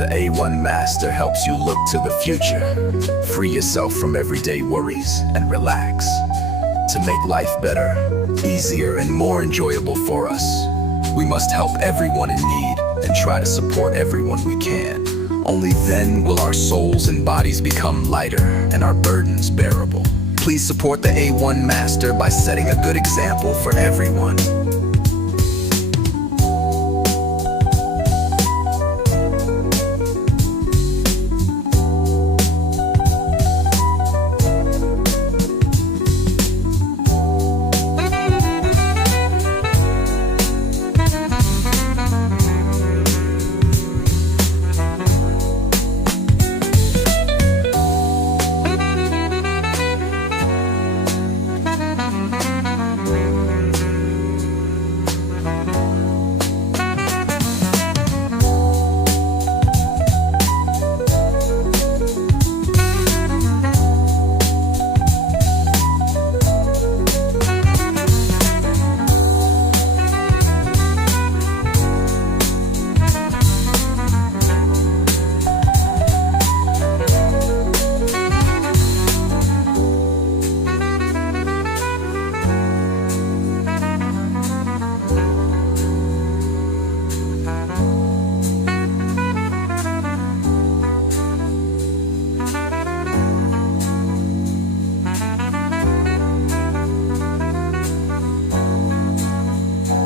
The A1 Master helps you look to the future. Free yourself from everyday worries and relax. To make life better, easier, and more enjoyable for us, we must help everyone in need and try to support everyone we can. Only then will our souls and bodies become lighter and our burdens bearable. Please support the A1 Master by setting a good example for everyone.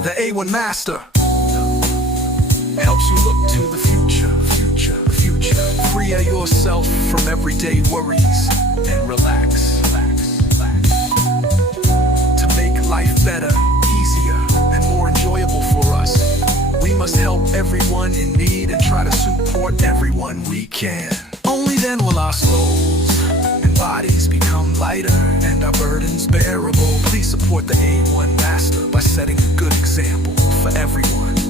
The A1 Master helps you look to the future. Free yourself from everyday worries and relax. To make life better, easier, and more enjoyable for us, we must help everyone in need and try to support everyone we can. Only then will our souls and bodies become lighter and our burdens bearable. Please support the A1 Master by setting a good example for everyone.